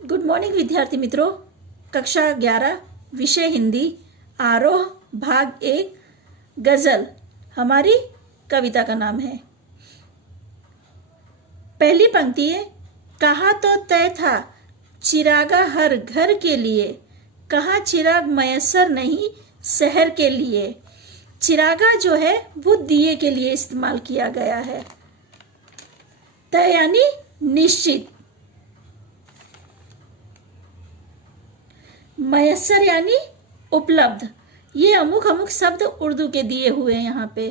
Good morning विद्यार्थी मित्रों। कक्षा 11 विषय हिंदी आरोह भाग 1 गजल हमारी कविता का नाम है। पहली पंक्ति है, कहा तो तय था चिरागा हर घर के लिए, कहा चिराग मयस्सर नहीं शहर के लिए। चिरागा जो है वो दिए के लिए इस्तेमाल किया गया है। तय यानी निश्चित, मयस्सर यानी उपलब्ध। ये अमुक अमुक शब्द उर्दू के दिए हुए हैं यहाँ पे।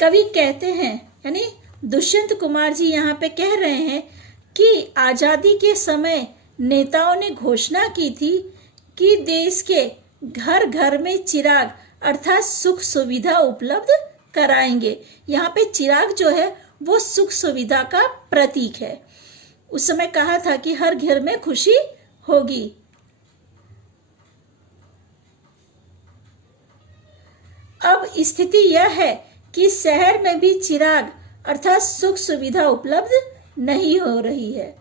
कवि कहते हैं यानी दुष्यंत कुमार जी यहाँ पे कह रहे हैं कि आज़ादी के समय नेताओं ने घोषणा की थी कि देश के घर घर में चिराग अर्थात सुख सुविधा उपलब्ध कराएंगे। यहाँ पे चिराग जो है वो सुख सुविधा का प्रतीक है। उस समय कहा था कि हर घर में खुशी होगी। अब स्थिति यह है कि शहर में भी चिराग अर्थात सुख सुविधा उपलब्ध नहीं हो रही है।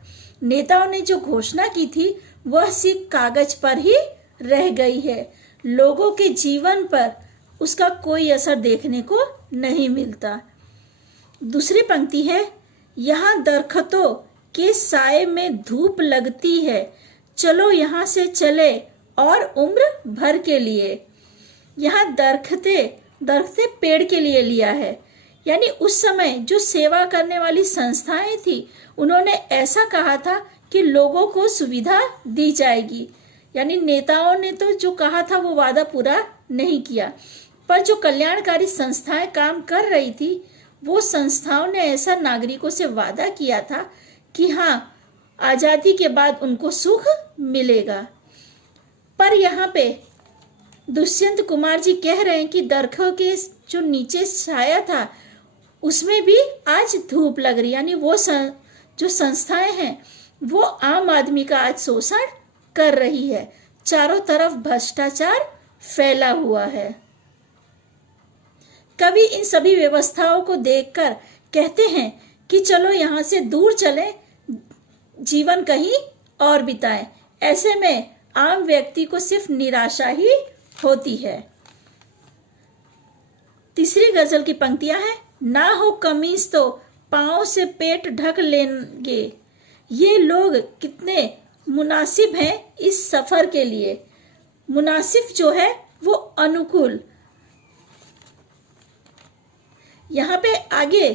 नेताओं ने जो घोषणा की थी वह सिर्फ कागज पर ही रह गई है। लोगों के जीवन पर उसका कोई असर देखने को नहीं मिलता। दूसरी पंक्ति है, यहाँ दरख्तों के साए में धूप लगती है, चलो यहाँ से चले और उम्र भर के लिए। यहाँ दरख्ते पेड़ के लिए लिया है, यानी उस समय जो सेवा करने वाली संस्थाएं थी उन्होंने ऐसा कहा था कि लोगों को सुविधा दी जाएगी। यानी नेताओं ने तो जो कहा था वो वादा पूरा नहीं किया, पर जो कल्याणकारी संस्थाएं काम कर रही थी वो संस्थाओं ने ऐसा नागरिकों से वादा किया था कि हाँ, आज़ादी के बाद उनको सुख मिलेगा। पर यहाँ पे दुष्यंत कुमार जी कह रहे हैं कि दरख्तों के जो नीचे छाया था उसमें भी आज धूप लग रही, यानी वो जो संस्थाएं हैं वो आम आदमी का आज शोषण कर रही है। चारों तरफ भ्रष्टाचार फैला हुआ है। कवि इन सभी व्यवस्थाओं को देखकर कहते हैं कि चलो यहाँ से दूर चलें, जीवन कहीं और बिताएं। ऐसे में आम व्यक्ति को सिर्फ निराशा ही होती है। तीसरी गजल की पंक्तियां हैं, ना हो कमीज तो पांव से पेट ढक लेंगे, ये लोग कितने मुनासिब हैं इस सफर के लिए। मुनासिब जो है वो अनुकूल। यहाँ पे आगे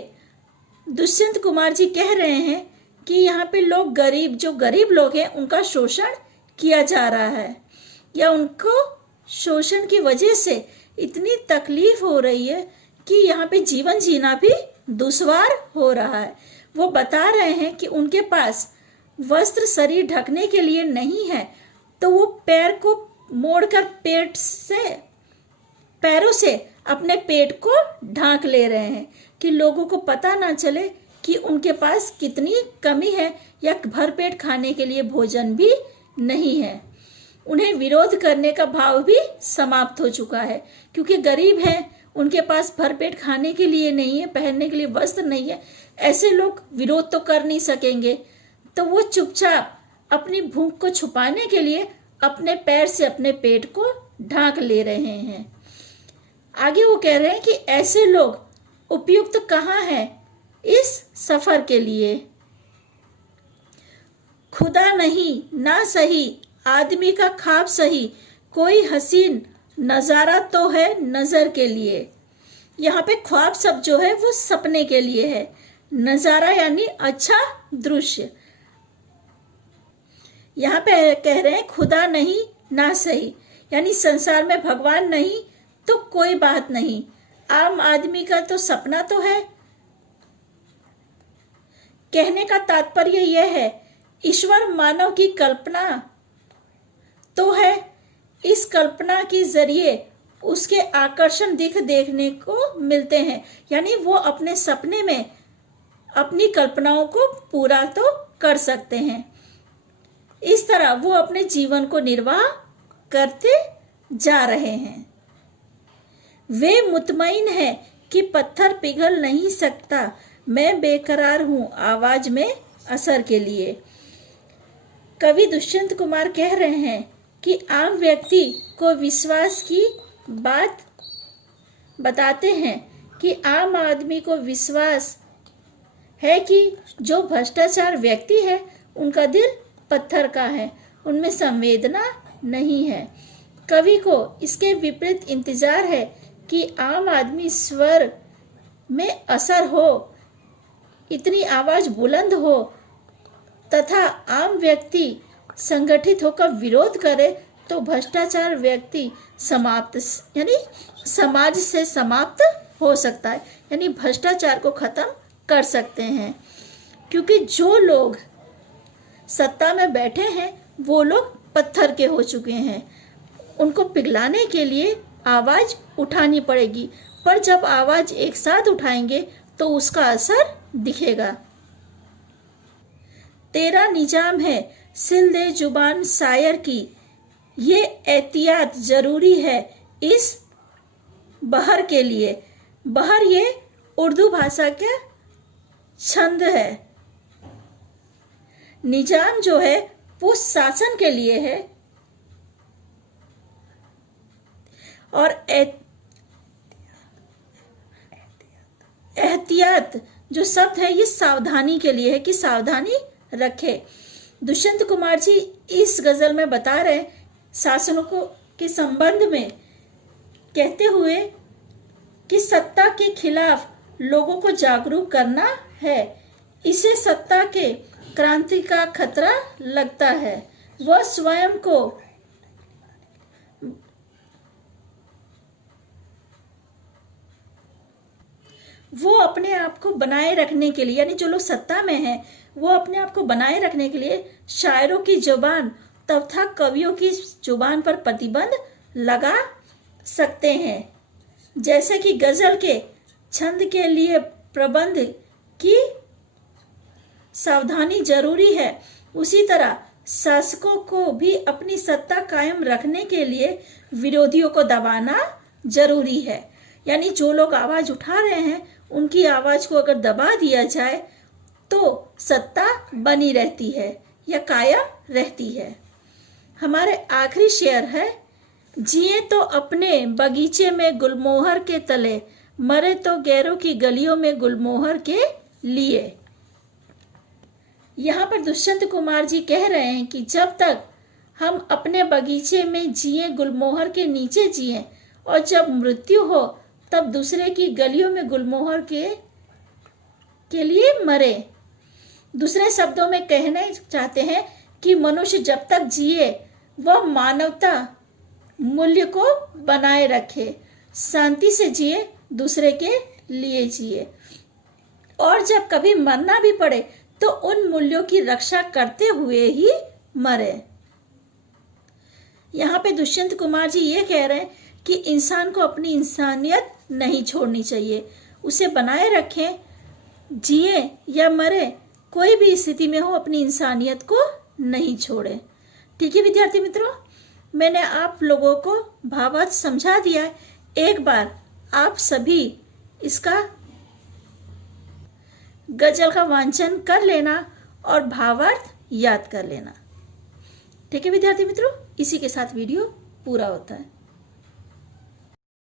दुष्यंत कुमार जी कह रहे हैं कि यहाँ पे लोग जो गरीब लोग हैं उनका शोषण किया जा रहा है, या उनको शोषण की वजह से इतनी तकलीफ हो रही है कि यहाँ पे जीवन जीना भी दुश्वार हो रहा है। वो बता रहे हैं कि उनके पास वस्त्र शरीर ढकने के लिए नहीं है, तो वो पैर को मोड़कर पैरों से अपने पेट को ढांक ले रहे हैं कि लोगों को पता ना चले कि उनके पास कितनी कमी है, या भरपेट खाने के लिए भोजन भी नहीं है। उन्हें विरोध करने का भाव भी समाप्त हो चुका है, क्योंकि गरीब हैं, उनके पास भरपेट खाने के लिए नहीं है, पहनने के लिए वस्त्र नहीं है। ऐसे लोग विरोध तो कर नहीं सकेंगे, तो वो चुपचाप अपनी भूख को छुपाने के लिए अपने पैर से अपने पेट को ढांक ले रहे हैं। आगे वो कह रहे हैं कि ऐसे लोग उपयुक्त कहाँ हैं इस सफर के लिए। खुदा नहीं ना सही आदमी का ख्वाब सही, कोई हसीन नजारा तो है नजर के लिए। यहाँ पे ख्वाब शब्द जो है वो सपने के लिए है, नजारा यानी अच्छा दृश्य। यहाँ पे कह रहे हैं खुदा नहीं ना सही, यानी संसार में भगवान नहीं तो कोई बात नहीं, आम आदमी का तो सपना तो है। कहने का तात्पर्य यह है, ईश्वर मानव की कल्पना तो है, इस कल्पना के जरिए उसके आकर्षण देखने को मिलते हैं, यानी वो अपने सपने में अपनी कल्पनाओं को पूरा तो कर सकते हैं। इस तरह वो अपने जीवन को निर्वाह करते जा रहे हैं। वे मुतमईन है कि पत्थर पिघल नहीं सकता, मैं बेकरार हूँ आवाज में असर के लिए। कवि दुष्यंत कुमार कह रहे हैं कि आम व्यक्ति को विश्वास की बात बताते हैं कि आम आदमी को विश्वास है कि जो भ्रष्टाचार व्यक्ति है उनका दिल पत्थर का है, उनमें संवेदना नहीं है। कवि को इसके विपरीत इंतजार है कि आम आदमी स्वर में असर हो, इतनी आवाज बुलंद हो तथा आम व्यक्ति संगठित होकर विरोध करे तो भ्रष्टाचार व्यक्ति समाप्त यानी समाज से समाप्त हो सकता है, यानी भ्रष्टाचार को खत्म कर सकते हैं। क्योंकि जो लोग सत्ता में बैठे हैं वो लोग पत्थर के हो चुके हैं, उनको पिघलाने के लिए आवाज उठानी पड़ेगी, पर जब आवाज एक साथ उठाएंगे तो उसका असर दिखेगा। तेरा निजाम है सिल दे जुबान शायर की, ये एहतियात जरूरी है इस बहर के लिए। बहर ये उर्दू भाषा का छंद है। निजाम जो है वो शासन के लिए है और एहतियात जो शब्द है ये सावधानी के लिए है कि सावधानी रखे। दुष्यंत कुमार जी इस गजल में बता रहे शासनों को के संबंध में कहते हुए कि सत्ता के खिलाफ लोगों को जागरूक करना है, इसे सत्ता के क्रांति का खतरा लगता है। वह स्वयं को वो अपने आप को बनाए रखने के लिए, यानी जो लोग सत्ता में हैं वो अपने आप को बनाए रखने के लिए शायरों की जुबान तथा कवियों की जुबान पर प्रतिबंध लगा सकते हैं। जैसे कि गजल के छंद के लिए प्रबंध की सावधानी जरूरी है, उसी तरह शासकों को भी अपनी सत्ता कायम रखने के लिए विरोधियों को दबाना जरूरी है। यानी जो लोग आवाज उठा रहे हैं उनकी आवाज को अगर दबा दिया जाए तो सत्ता बनी रहती है या कायम रहती है। हमारे आखिरी शेर है, जिए तो अपने बगीचे में गुलमोहर के तले, मरे तो गैरों की गलियों में गुलमोहर के लिए। यहाँ पर दुष्यंत कुमार जी कह रहे हैं कि जब तक हम अपने बगीचे में जिए, गुलमोहर के नीचे जिए, और जब मृत्यु हो तब दूसरे की गलियों में गुलमोहर के लिए मरे। दूसरे शब्दों में कहना चाहते हैं कि मनुष्य जब तक जिए वह मानवता मूल्य को बनाए रखे, शांति से जिए, दूसरे के लिए जिए, और जब कभी मरना भी पड़े तो उन मूल्यों की रक्षा करते हुए ही मरे। यहाँ पे दुष्यंत कुमार जी ये कह रहे हैं कि इंसान को अपनी इंसानियत नहीं छोड़नी चाहिए, उसे बनाए रखें, जिए या मरे, कोई भी स्थिति में हो अपनी इंसानियत को नहीं छोड़े। ठीक है विद्यार्थी मित्रों, मैंने आप लोगों को भावार्थ समझा दिया है। एक बार आप सभी इसका गजल का वांचन कर लेना और भावार्थ याद कर लेना। ठीक है विद्यार्थी मित्रों, इसी के साथ वीडियो पूरा होता है।